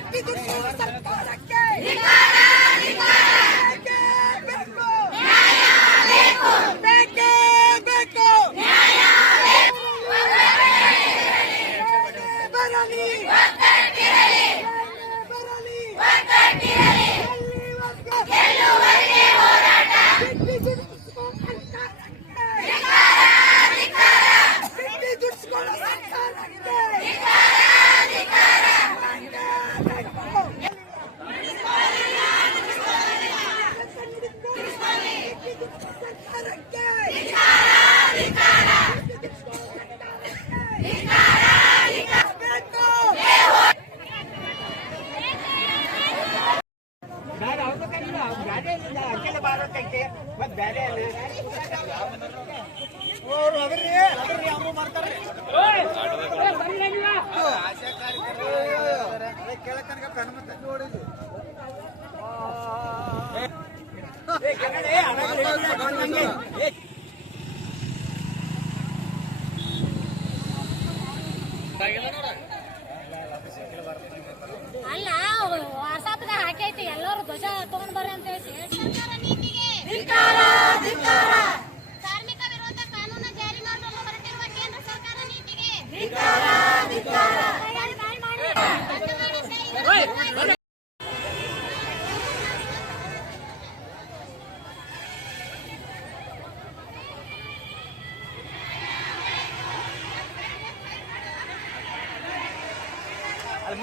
ಬಿಟ್ಟಿ ದುಡಿಸುವ ಸರ್ಕಾರಕ್ಕೆ ಬೇಕೇ ಬೇಕು ಬರಲಿ ಅಲ್ಲ ವಾಟ್ಸಾಪ್ದಾಗ ಹಾಕೈತಿ ಎಲ್ಲರೂ ಧ್ವಜ ತಗೊಂಡ್ ಬರ್ರಿ ಅಂತ ಹೇಳಿ ಕಾರ್ಮಿಕ ವಿರೋಧ ಕಾನೂನು ಜಾರಿ ಮಾಡಲು ಹೊರಟಿರುವ ಕೇಂದ್ರ ಸರ್ಕಾರ ನೀತಿಗೆ ಅದು